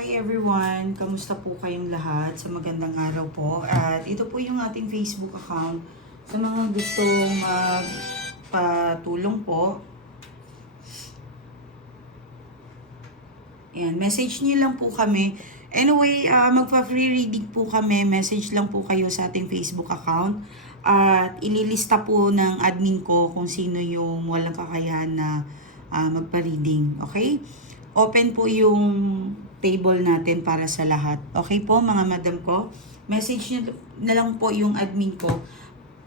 Hi everyone! Kamusta po kayong lahat? Sa magandang araw po. At ito po yung ating Facebook account. Sa mga gustong patulong po. Ayan, message niyo lang po kami. Anyway, magpa-free reading po kami. Message lang po kayo sa ating Facebook account. At ililista po ng admin ko kung sino yung walang kakayahan na magpa-reading. Okay? Open po yung table natin para sa lahat. Okay po mga madam ko? Message nyo na lang po yung admin ko.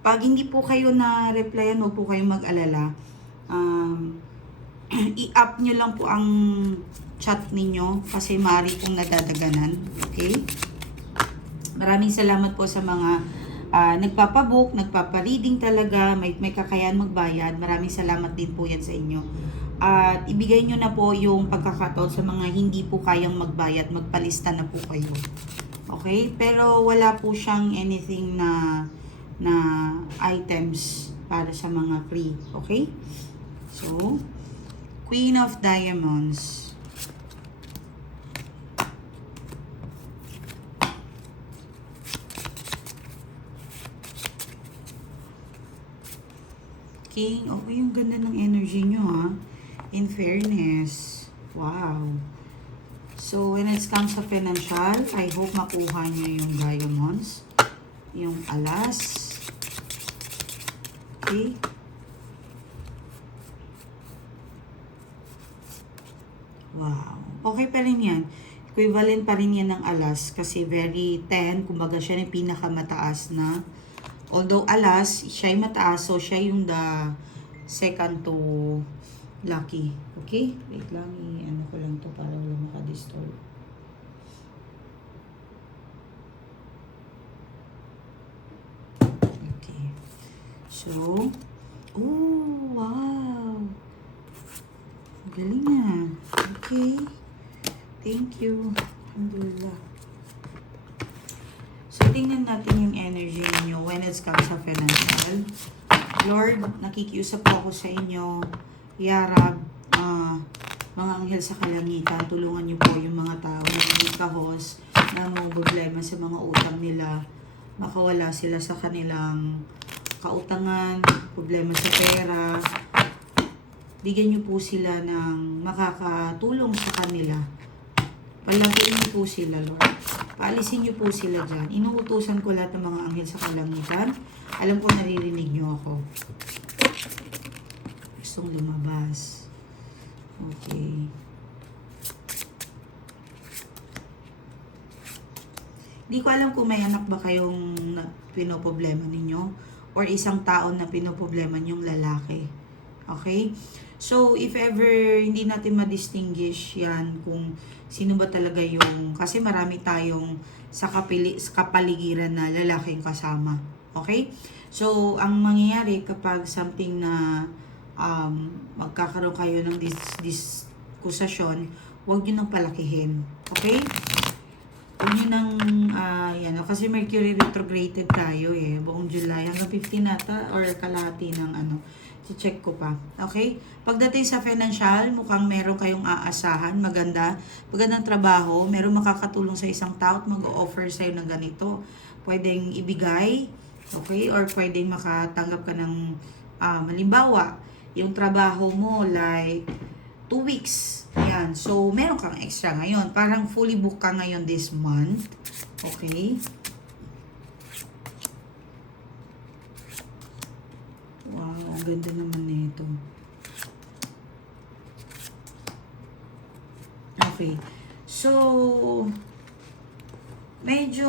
Pag hindi po kayo na-replyan, huwag po kayong mag-alala. I-up nyo lang po ang chat ninyo kasi maaari pong nadadaganan. Okay? Maraming salamat po sa mga nagpapabook, nagpapa-reading talaga, may kakayahan magbayad. Maraming salamat din po yan sa inyo. At ibigay nyo na po yung pagkakataon sa mga hindi po kayang magbayad, magpalista na po kayo. Okay? Pero wala po siyang anything na items para sa mga free. Okay? So, Queen of Diamonds. King, okay yung ganda ng energy nyo ha. In fairness. Wow. So, when it comes sa financial, I hope makuha nyo yung diamonds. Yung alas. Okay. Wow. Okay pa rin yan. Equivalent pa rin yan ng alas kasi very 10. Kumbaga siya yung pinakamataas na. Although alas, siya yung mataas. So, siya yung the second to lucky. Okay? Wait lang. I-ano ko lang to para wala makadistort. Okay. So, oh, wow. Galing na. Okay. Thank you. Alhamdulillah. So, tingnan natin yung energy niyo when it comes sa financial. Lord, nakikiusap po ako sa inyo. Ya Rab, mga anghel sa kalangitan, tulungan niyo po yung mga tao na may kahos, na may problema sa mga utang nila. Makawala sila sa kanilang kautangan, problema sa pera. Bigyan niyo po sila ng makakatulong sa kanila. Palaguin niyo po sila, Lord. Paalisin niyo po sila dyan. Inuutusan ko lahat ng mga anghel sa kalangitan. Alam ko naririnig niyo ako. Gustong lumabas. Okay. Hindi ko alam kung may anak ba kayong pinoproblema ninyo or isang tao na pinoproblema niyong lalaki. Okay? So, if ever hindi natin ma-distinguish yan kung sino ba talaga yung, kasi marami tayong sa kapaligiran na lalaki yung kasama. Okay? So, ang mangyayari kapag something na magkakaroon kayo ng diskusasyon, huwag nyo nang palakihin. Okay? Huwag nyo nang, yan, kasi Mercury retrograded tayo eh, buong July, hanggang 15 nata, or kalahati ng check ko pa. Okay? Pagdating sa financial, mukhang meron kayong aasahan, magandang trabaho, meron makakatulong sa isang tao at mag-offer sa'yo ng ganito. Pwedeng ibigay, okay? Or pwedeng makatanggap ka ng, halimbawa, yung trabaho mo like 2 weeks. Yan. So, meron kang extra ngayon. Parang fully book ka ngayon this month. Okay? Wow, ang ganda naman nito. Okay. So, medyo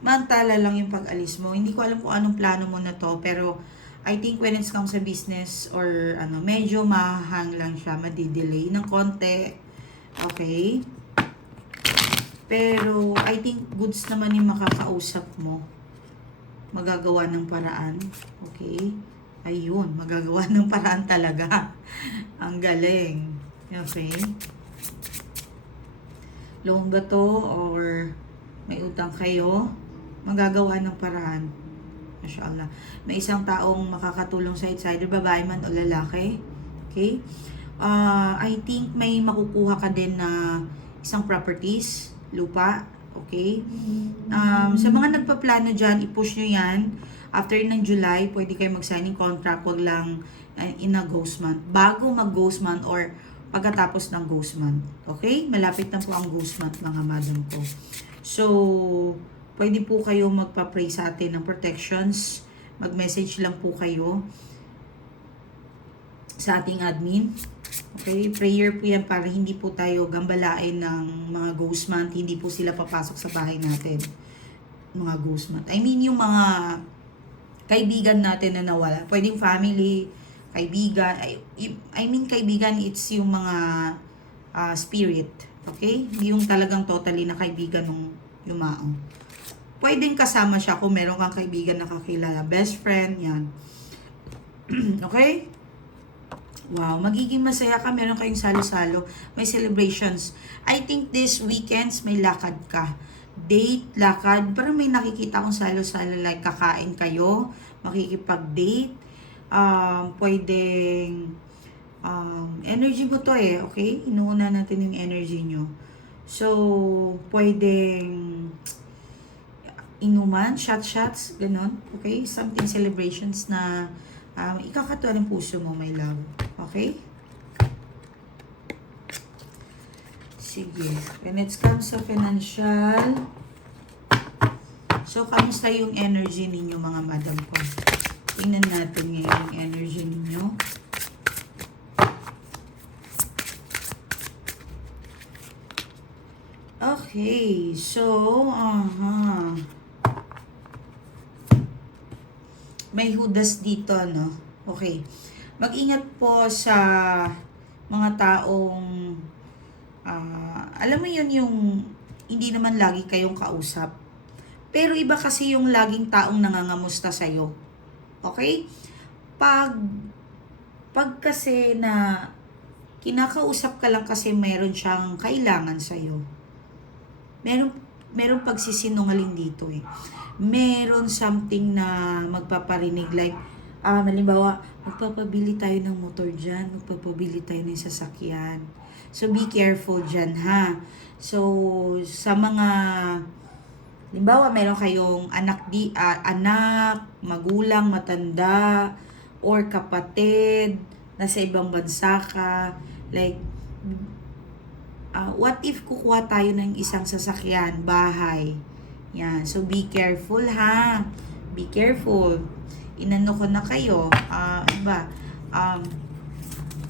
mantala lang yung pag-alis mo. Hindi ko alam kung anong plano mo na to, pero I think when it comes sa business or medyo mahang lang siya, madidelay ng konti. Okay? Pero I think goods naman yung makakausap mo. Magagawa ng paraan. Okay? Ayun, magagawa ng paraan talaga. Ang galing. Okay? Loan ba to or may utang kayo? Magagawa ng paraan. Mashallah. May isang taong makakatulong sa outsider, babae man o lalaki. Okay? I think may makukuha ka din na isang properties, lupa, okay? Sa mga nagpaplano dyan, i-push nyo yan. After ng July, pwede kayo mag-sign ng contract, wag lang in a ghost month. Bago mag-ghost month or pagkatapos ng ghost month. Okay? Malapit na po ang ghost month, mga madam ko. So, pwede po kayo magpa-pray sa atin ng protections. Mag-message lang po kayo sa ating admin. Okay? Prayer po yan para hindi po tayo gambalain ng mga ghost month. Hindi po sila papasok sa bahay natin. Mga ghost month. I mean, yung mga kaibigan natin na nawala. Pwedeng family, kaibigan. I mean, kaibigan, it's yung mga spirit. Okay? Yung talagang totally na kaibigan ng yumao. Pwedeng kasama siya kung meron kang kaibigan na kakilala. Best friend, yan. Okay? Wow, magiging masaya ka. Meron kayong salo-salo. May celebrations. I think this weekends may lakad ka. Date, lakad. Parang may nakikita akong salo-salo. Like kakain kayo. Makikipag-date. Pwedeng energy mo to eh. Okay? Inuuna natin yung energy nyo. So, pwedeng inuman, shots, ganun. Okay? Something celebrations na ikakatuwa ng puso mo, my love. Okay? Sige. When it comes sa financial, so, kamusta yung energy ninyo, mga madam ko? Tingnan natin ngayon yung energy ninyo. Okay. So, may hudas dito, no? Okay. Mag-ingat po sa mga taong, alam mo yun yung hindi naman lagi kayong kausap. Pero iba kasi yung laging taong nangangamusta sa'yo. Okay? Pag kasi na kinakausap ka lang kasi meron siyang kailangan sa'yo. Meron pagsisinungaling dito eh. Meron something na magpaparinig like, halimbawa, magpapabili tayo ng motor dyan, magpapabili tayo ng sasakyan. So, be careful dyan, ha? So, sa mga, halimbawa, meron kayong anak, magulang, matanda, or kapatid, nasa ibang bansa ka, like, what if kukuha tayo ng isang sasakyan, bahay? Yan. So, be careful, ha? Be careful. Inano ko na kayo.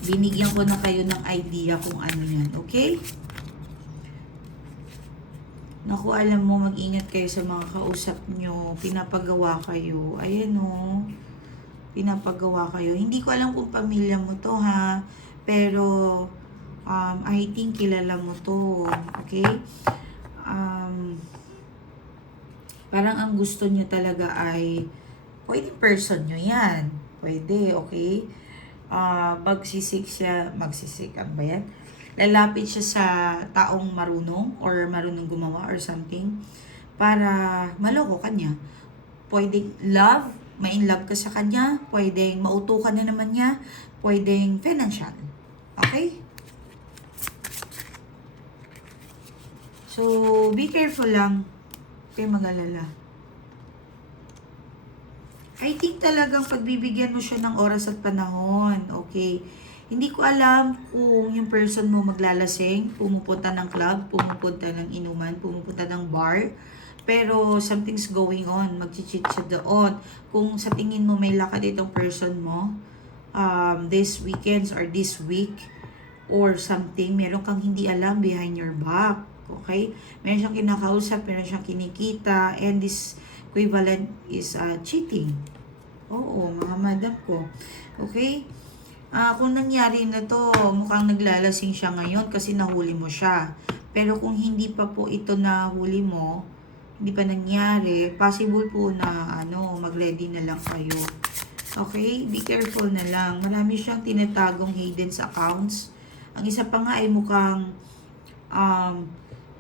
Binigyan ko na kayo ng idea kung ano yan. Okay? Naku, alam mo, mag-ingat kayo sa mga kausap nyo. Pinapagawa kayo. Ayan o. Pinapagawa kayo. Hindi ko alam kung pamilya mo to, ha? Pero, I think kilala mo to. Okay? Parang ang gusto nyo talaga ay pwedeng person nyo yan. Pwede, okay? Magsisik, ano ba yan? Lalapit siya sa taong marunong or marunong gumawa or something para maloko kanya. Pwedeng love, ma-in love ka sa kanya. Pwedeng mautukan na naman niya. Pwedeng financial. Okay? So, be careful lang. Kaya mag-alala. I think talagang pagbibigyan mo siya ng oras at panahon. Okay. Hindi ko alam kung yung person mo maglalasing, pumupunta ng club, pumupunta ng inuman, pumupunta ng bar. Pero something's going on. Mag-cheat siya doon. Kung sa tingin mo may lakad itong person mo, this weekends or this week, or something, meron kang hindi alam behind your back. Okay? Meron siyang kinakausap, meron siyang kinikita, and this equivalent is cheating. Oo, mga madam ko. Okay? Kung nangyari na to, mukhang naglalasing siya ngayon kasi nahuli mo siya. Pero kung hindi pa po ito nahuli mo, hindi pa nangyari, possible po na mag-ready na lang kayo. Okay? Be careful na lang. Marami siyang tinatagong hidden accounts. Ang isa pa nga ay mukhang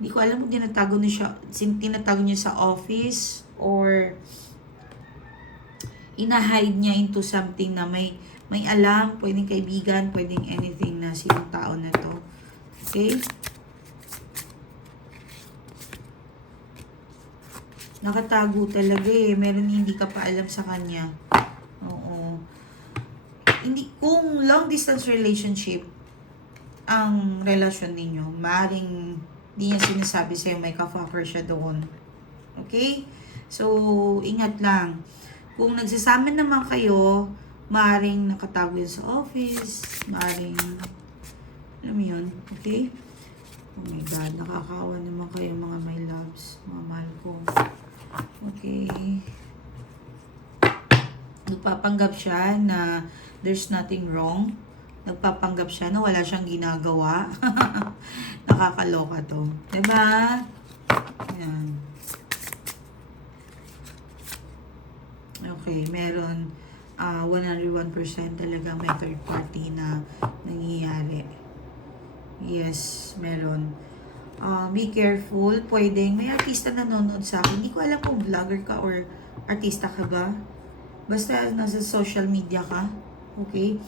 hindi ko alam kung tinatago niya sa office or ina-hide niya into something na may alam, pwedeng kaibigan, pwedeng anything na sinong tao na to. Okay? Nakatago talaga eh. Meron hindi ka pa alam sa kanya. Oo. Hindi, kung long distance relationship ang relasyon ninyo, maaaring hindi niya sinasabi sa'yo may ka-fucker siya doon. Okay? So, ingat lang. Kung nagsasama naman kayo, maaaring nakatago yun sa office, maaaring, alam mo yun, okay? Oh my God, nakakaawa naman kayo mga my loves, mga mahal ko. Okay. Nagpapanggap siya na there's nothing wrong. Nagpapanggap siya na wala siyang ginagawa. Nakakaloka to. Diba? Yan. Okay, meron 101% talaga may third party na nangyayari. Yes, meron. Be careful. Pwedeng, may artista nanonood sa akin. Hindi ko alam kung vlogger ka or artista ka ba. Basta nasa social media ka. Okay?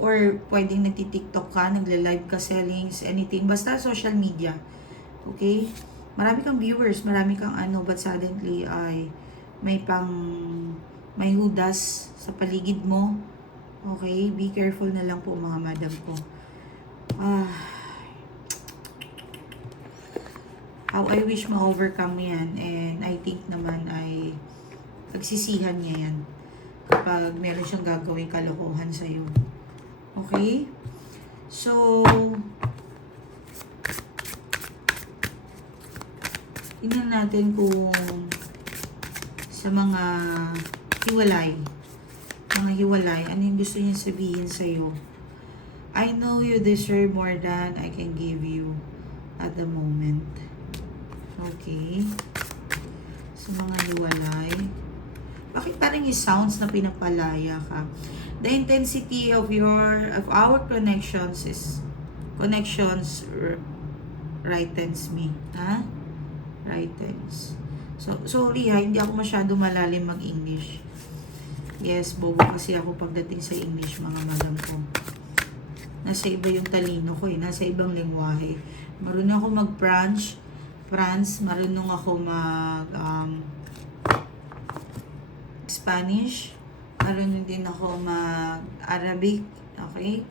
Or pwedeng nagti-TikTok ka, nagla-live ka, sellings, anything. Basta social media. Okay? Marami kang viewers, marami kang ano, but suddenly ay may hudas sa paligid mo. Okay? Be careful na lang po mga madam ko. How I wish ma-overcome yan. And I think naman ay pagsisihan niya yan kapag meron siyang gagawing kalokohan sa'yo. Okay? So, tingnan natin kung sa mga hiwalay, ano yung gusto niya sabihin sa'yo. I know you deserve more than I can give you at the moment. Okay. Sa mga hiwalay, bakit parang yung sounds na pinapalaya ka? The intensity of our connections rightens me. Ha? Rightens. So, sorry ha, hindi ako masyado malalim mag-English. Yes, bobo kasi ako pagdating sa English, mga madam ko. Nasa iba yung talino ko eh, nasa ibang lengwahe. Marunong ako mag-France, marunong ako Spanish, marunong din ako mag-Arabic, okay?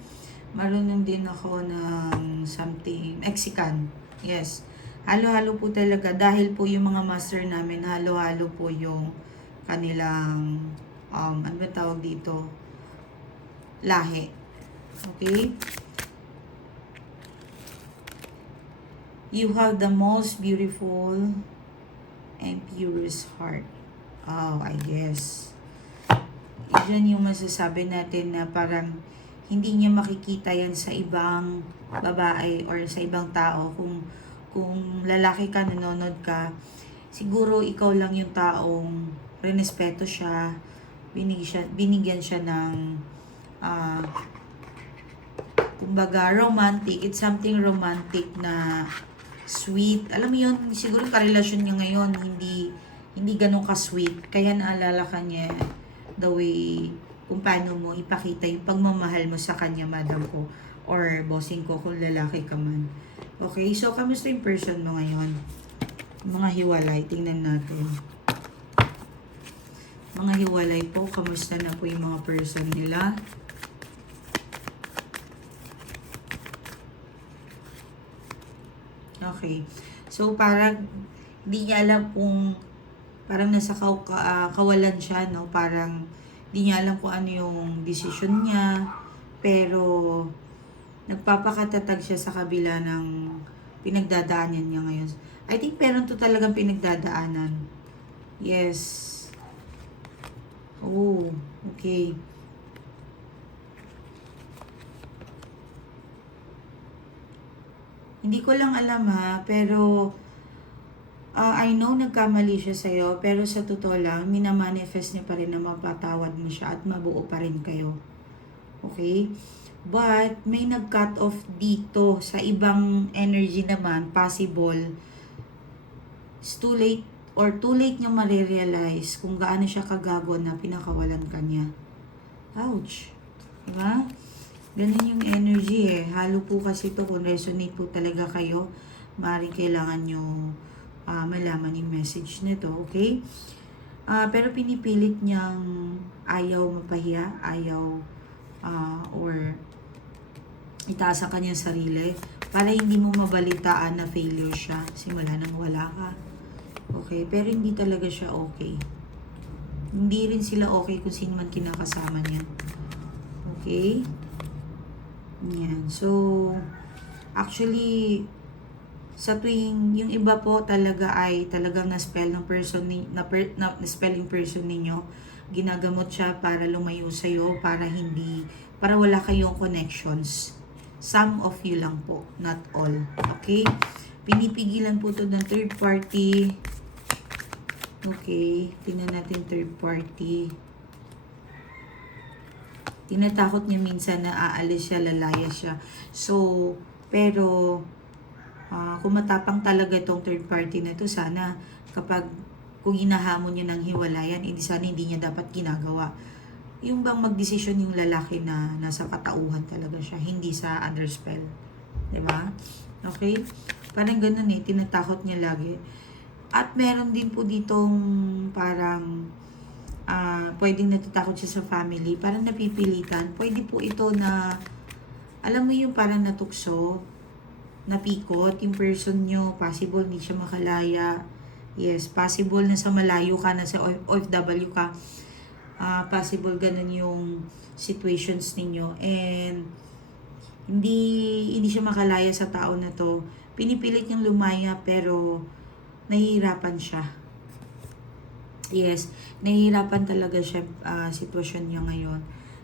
Marunong din ako ng something, Mexican, yes. Halo-halo po talaga, dahil po yung mga master namin, halo-halo po yung kanilang, ano ba tawag dito? Lahi, okay? You have the most beautiful and purest heart. Oh, I guess. Yan yung masasabi natin na parang hindi niya makikita yan sa ibang babae or sa ibang tao. Kung lalaki ka, nanonood ka, siguro ikaw lang yung taong rinespeto siya, binigyan siya ng kumbaga romantic. It's something romantic na sweet. Alam mo yun, siguro karelasyon niya ngayon, hindi ganun ka-sweet. Kaya naalala ka niya the way kung paano mo ipakita yung pagmamahal mo sa kanya, madam ko, or bossing ko kung lalaki ka man. Okay, so kamusta yung person mo ngayon? Mga hiwalay, tingnan natin. Mga hiwalay po, kamusta na po yung mga person nila? Okay. So, parang hindi niya alam kung parang nasa kawalan siya, no? Parang hindi niya alam kung ano yung decision niya. Pero, nagpapakatatag siya sa kabila ng pinagdadaanan niya ngayon. I think meron to talagang pinagdadaanan. Yes. Oh, okay. Hindi ko lang alam ha, pero I know nagkamali siya sa'yo, pero sa totoo lang, minamanifest niya pa rin na mapatawad mo siya at mabuo pa rin kayo. Okay? But, may nag-cut off dito sa ibang energy naman, possible. It's too late, or too late niyang marirealize kung gaano siya kagago na pinakawalan ka niya. Ouch! Diba? Ganun yung energy eh. Halo po kasi ito kung resonate po talaga kayo. Maaaring kailangan nyo malaman yung message nito, okay? Pero pinipilit niyang ayaw mapahiya, ayaw or itaas ang kanyang sarili para hindi mo mabalitaan na failure siya simula nang wala ka. Okay? Pero hindi talaga siya okay. Hindi rin sila okay kung sino man kinakasama niya. Okay? Yan. So, actually, sa tuwing yung iba po talaga ay talagang na-spell ng person na-spell yung person ninyo, ginagamot siya para lumayo sa'yo, para wala kayong connections. Some of you lang po, not all. Okay? Pinipigilan po to ng third party. Okay, tingnan natin third party. Tinatakot niya minsan na aalis siya, lalaya siya. So, pero kung matapang talaga itong third party na to, sana kung hinahamon niya ng hiwalayan, sana hindi niya dapat ginagawa. Yung bang magdesisyon yung lalaki na nasa katauhan talaga siya, hindi sa under spell. Diba? Okay? Parang ganun tinatakot niya lagi. At meron din po ditong parang pwedeng natatakot siya sa family, parang napipilitan. Pwede po ito na, alam mo yung parang natukso, napikot yung person nyo, possible hindi siya makalaya. Yes, possible na sa malayo ka, na sa OFW ka. Possible ganun yung situations ninyo. And hindi siya makalaya sa tao na to. Pinipilit niyang lumaya pero nahihirapan siya. Yes, nahihirapan talaga siya sitwasyon niya ngayon.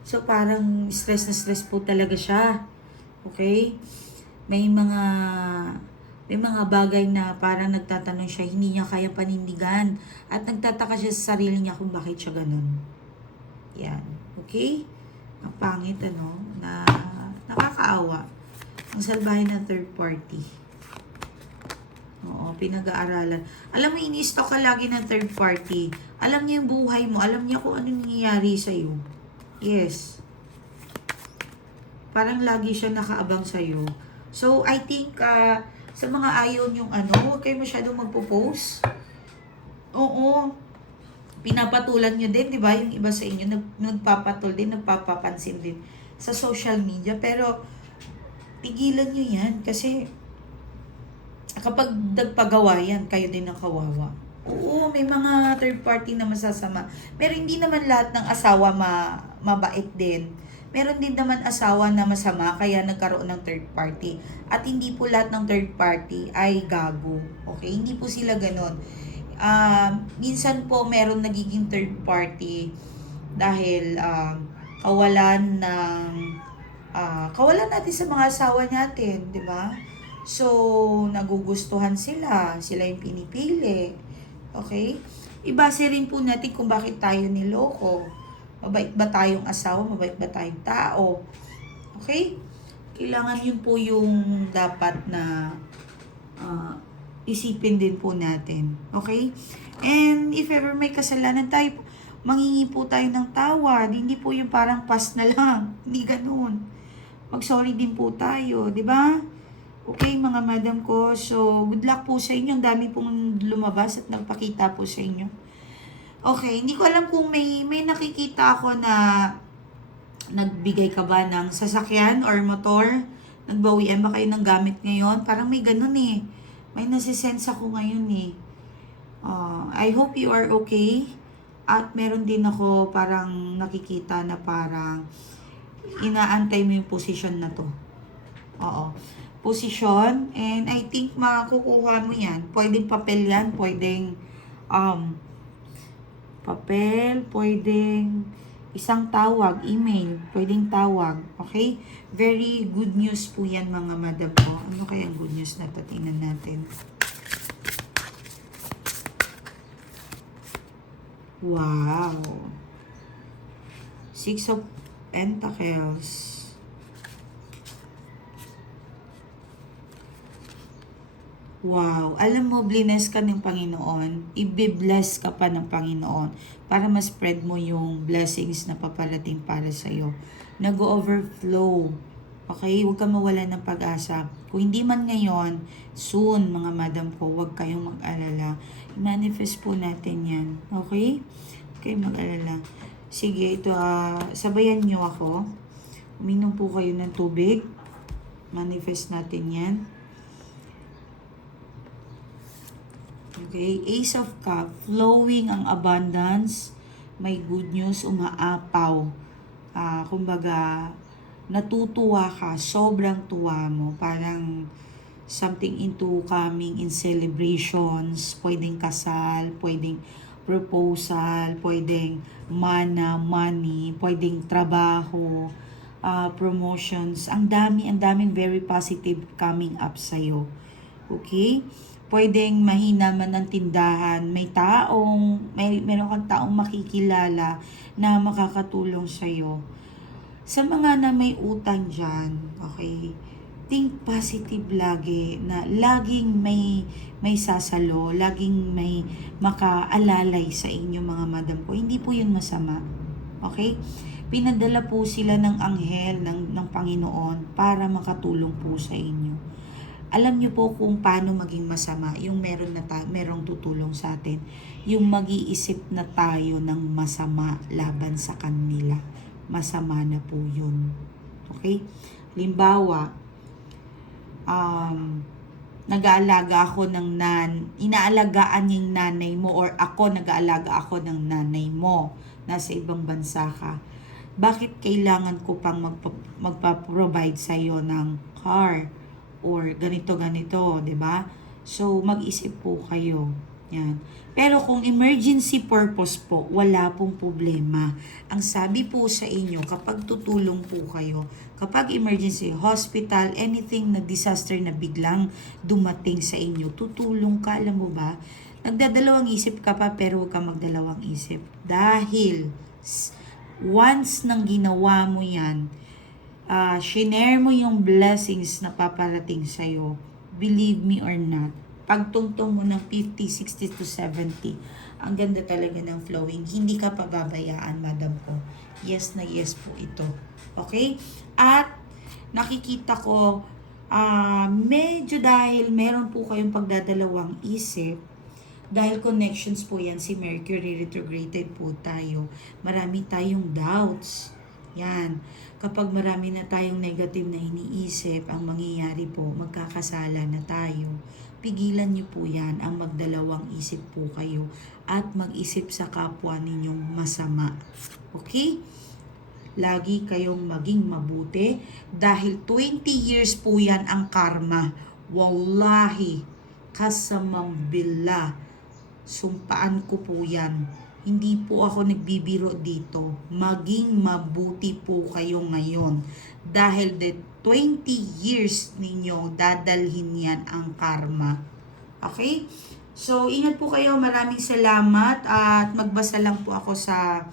So parang stress na stress po talaga siya. Okay? May mga bagay na parang nagtatanong siya, hindi niya kaya panindigan. At nagtataka siya sa sarili niya kung bakit siya ganun. Yan. Okay? Ang pangit, na nakakaawa. Ang salbahin ng third party. Oo, pinag-aaralan. Alam mo, ini-stalk ka lagi ng third party. Alam niya yung buhay mo. Alam niya kung ano nangyayari sa'yo. Yes. Parang lagi siya nakaabang sa'yo. So, I think, sa mga ayaw niyong huwag kayo masyadong magpo-post. Oo. Pinapatulan niyo din, di ba? Yung iba sa inyo, nagpapatul din, nagpapapansin din sa social media. Pero, pigilan niyo yan. Kasi, kapag nagpagawa yan, kayo din ang kawawa. Oo, may mga third party na masasama. Pero hindi naman lahat ng asawa mabait din. Meron din naman asawa na masama, kaya nagkaroon ng third party. At hindi po lahat ng third party ay gago. Okay? Hindi po sila ganon. Minsan po meron nagiging third party dahil kawalan natin sa mga asawa natin, di ba? So, nagugustuhan sila yung pinipili. Okay? Ibase rin po natin kung bakit tayo niloko. Mabait ba tayong asawa? Mabait ba tayong tao? Okay? Kailangan yun po yung dapat na isipin din po natin. Okay? And if ever may kasalanan tayo, manghingi po tayo ng tawad. Hindi po yung parang pass na lang. Hindi ganun. Mag-sorry din po tayo. Di ba? Okay, mga madam ko. So, good luck po sa inyo. Ang dami pong lumabas at nagpakita po sa inyo. Okay, hindi ko alam kung may nakikita ako na nagbigay ka ba ng sasakyan or motor? Nagbawian ba kayo ng gamit ngayon? Parang may ganun May nasisense ako ngayon I hope you are okay. At meron din ako parang nakikita na parang inaantay mo yung position na to. Oo. Position. And I think makukuha mo yan. Pwedeng papel yan. Pwedeng papel. Pwedeng isang tawag. Email. Pwedeng tawag. Okay? Very good news po yan, mga madam ko. Ano kaya ang good news na patingnan natin? Wow. 6 of Pentacles. Wow. Alam mo, bless ka ng Panginoon. I-bless ka pa ng Panginoon para ma-spread mo yung blessings na paparating para sa'yo. Nag-overflow Okay? Huwag kang mawalan ng pag-asa. Kung hindi man ngayon, soon, mga madam ko, huwag kayong mag-alala. I-manifest po natin yan. Okay? Huwag kayong mag-alala. Sige, ito, sabayan nyo ako. Uminom po kayo ng tubig. Manifest natin yan. Okay? Ace of Cup. Flowing ang abundance. May good news. Umaapaw. Kumbaga, natutuwa ka, sobrang tuwa mo, parang something into coming in celebrations, pwedeng kasal, pwedeng proposal, pwedeng money, pwedeng trabaho, promotions, ang daming very positive coming up sa'yo. Okay? Pwedeng mahina man ang tindahan, meron kang taong makikilala na makakatulong sa'yo. Sa mga na may utang dyan, okay, think positive lagi, na laging may sasalo, laging may makaalalay sa inyo mga madam ko. Hindi po yun masama. Okay? Pinadala po sila ng anghel ng Panginoon para makatulong po sa inyo. Alam niyo po kung paano maging masama, yung merong tutulong sa atin, yung mag-iisip na tayo ng masama laban sa kanila. Masama na po yun. Okay? Halimbawa, nag-aalaga ako inaalagaan yung nanay mo, or nag-aalaga ako ng nanay mo, nasa ibang bansa ka. Bakit kailangan ko pang magpa-provide sa'yo ng car, or ganito, 'di ba? So, mag-isip po kayo. Yan. Pero kung emergency purpose po, wala pong problema. Ang sabi po sa inyo, kapag tutulong po kayo, kapag emergency, hospital, anything na disaster na biglang dumating sa inyo, tutulong ka, alam mo ba? Nagdadalawang isip ka pa, pero huwag ka magdalawang isip. Dahil, once nang ginawa mo yan, shinare mo yung blessings na paparating sa'yo, believe me or not, pagtungtong mo ng 50, 60 to 70, ang ganda talaga ng flowing. Hindi ka pababayaan, madam ko. Yes na yes po ito. Okay? At nakikita ko, medyo dahil meron po kayong pagdadalawang isip, dahil connections po yan, si Mercury retrograded po tayo. Marami tayong doubts. Yan. Kapag marami na tayong negative na iniisip, ang mangyayari po, magkakasala na tayo. Pigilan niyo po yan, ang magdalawang isip po kayo at mag-isip sa kapwa ninyong masama. Okay? Lagi kayong maging mabuti dahil 20 years po yan ang karma. Wallahi, kasamang billah, sumpaan ko po yan. Hindi po ako nagbibiro dito. Maging mabuti po kayo ngayon. Dahil the 20 years ninyo, dadalhin yan ang karma. Okay? So, ingat po kayo. Maraming salamat. At magbasa lang po ako sa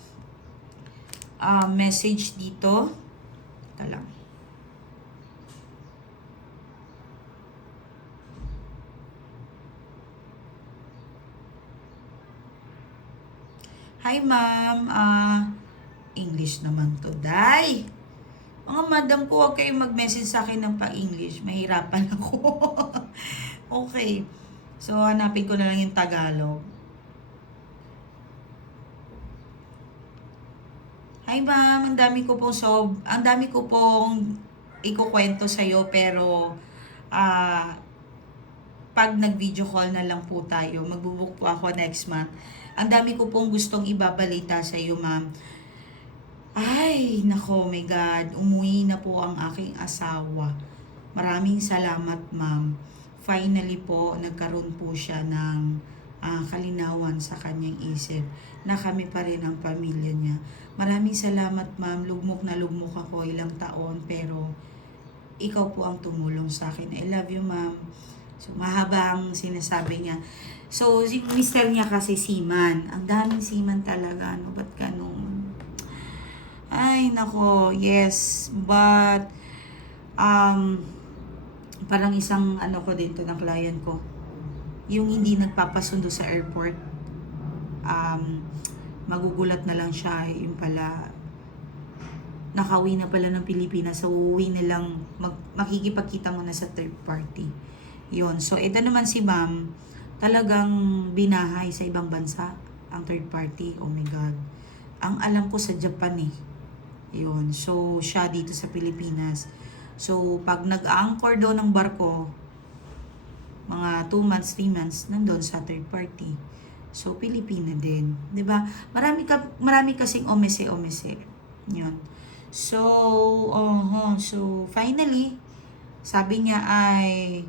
message dito. Ito lang. Hi ma'am, English naman to, day. Mga madam ko, huwag kayong mag-message sa akin ng pa-English. Mahirapan ako. Okay. So, hanapin ko na lang yung Tagalog. Hi ma'am, ang dami ko pong ikukwento sa'yo, pero pag nag-video call na lang po tayo, magbubook po ako next month. Ang dami ko pong gustong ibabalita sa iyo, ma'am. Ay, nako, my God. Umuwi na po ang aking asawa. Maraming salamat, ma'am. Finally po, nagkaroon po siya ng kalinawan sa kanyang isip na kami pa rin ang pamilya niya. Maraming salamat, ma'am. Lugmok na lugmok ako ilang taon, pero ikaw po ang tumulong sa akin. I love you, ma'am. So, mahaba ang sinasabi niya. So, si mister niya kasi seaman. Ang daming seaman talaga. Ano, ba't ganun? Ay, nako, yes. But, parang isang ko dito ng client ko. Yung hindi nagpapasundo sa airport. Magugulat na lang siya. Yung pala, nakauwi na pala ng Pilipinas. So, uuwi na lang, makikipagkita mo na sa third party. Yun. So, ito naman si ma'am, talagang binahay sa ibang bansa ang third party. Oh my God. Ang alam ko sa Japan eh. Yun. So, siya dito sa Pilipinas. So, pag nag-anchor doon ng barko, mga 2 months, 3 months, nandun sa third party. So, Pilipina din. 'Di ba? Marami kasing omese-omese. Yun. So, so, finally, sabi niya ay,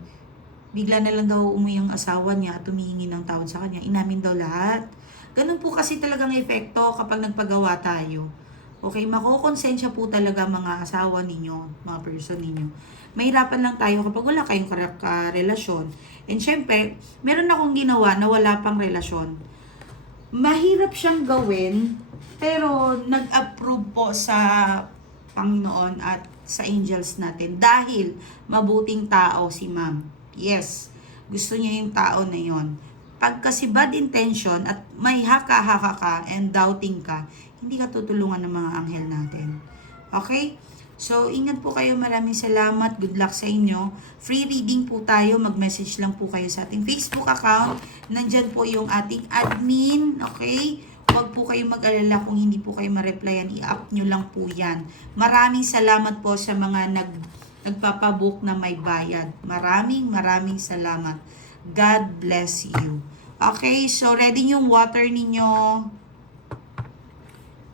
bigla na lang daw umuwi ang asawa niya at humihingi ng tawad sa kanya. Inamin daw lahat. Ganun po kasi talagang epekto kapag nagpagawa tayo. Okay, makokonsensya po talaga mga asawa ninyo, mga person ninyo. Mahirapan lang tayo kapag wala kayong relasyon. And syempre, meron akong ginawa na wala pang relasyon. Mahirap siyang gawin, pero nag-approve po sa Panginoon at sa angels natin. Dahil mabuting tao si ma'am. Yes, gusto niya yung tao na yon. Pag kasi bad intention at may haka-haka ka and doubting ka, hindi ka tutulungan ng mga anghel natin. Okay? So, ingat po kayo. Maraming salamat. Good luck sa inyo. Free reading po tayo. Mag-message lang po kayo sa ating Facebook account. Nandyan po yung ating admin. Okay? Huwag po kayo mag-alala kung hindi po kayo ma-replyan. I-up nyo lang po yan. Maraming salamat po sa mga nagpapabook na may bayad. Maraming salamat. God bless you. Okay? So, ready yung water ninyo.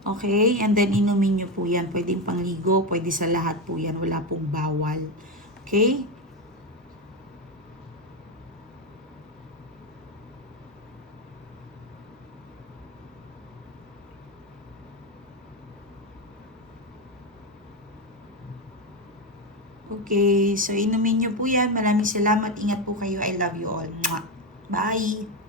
Okay, and then inumin nyo po yan. Pwedeng pangligo, pwede sa lahat po yan. Wala pong bawal. Okay? Okay, so inumin nyo po yan. Maraming salamat. Ingat po kayo. I love you all. Mwah. Bye!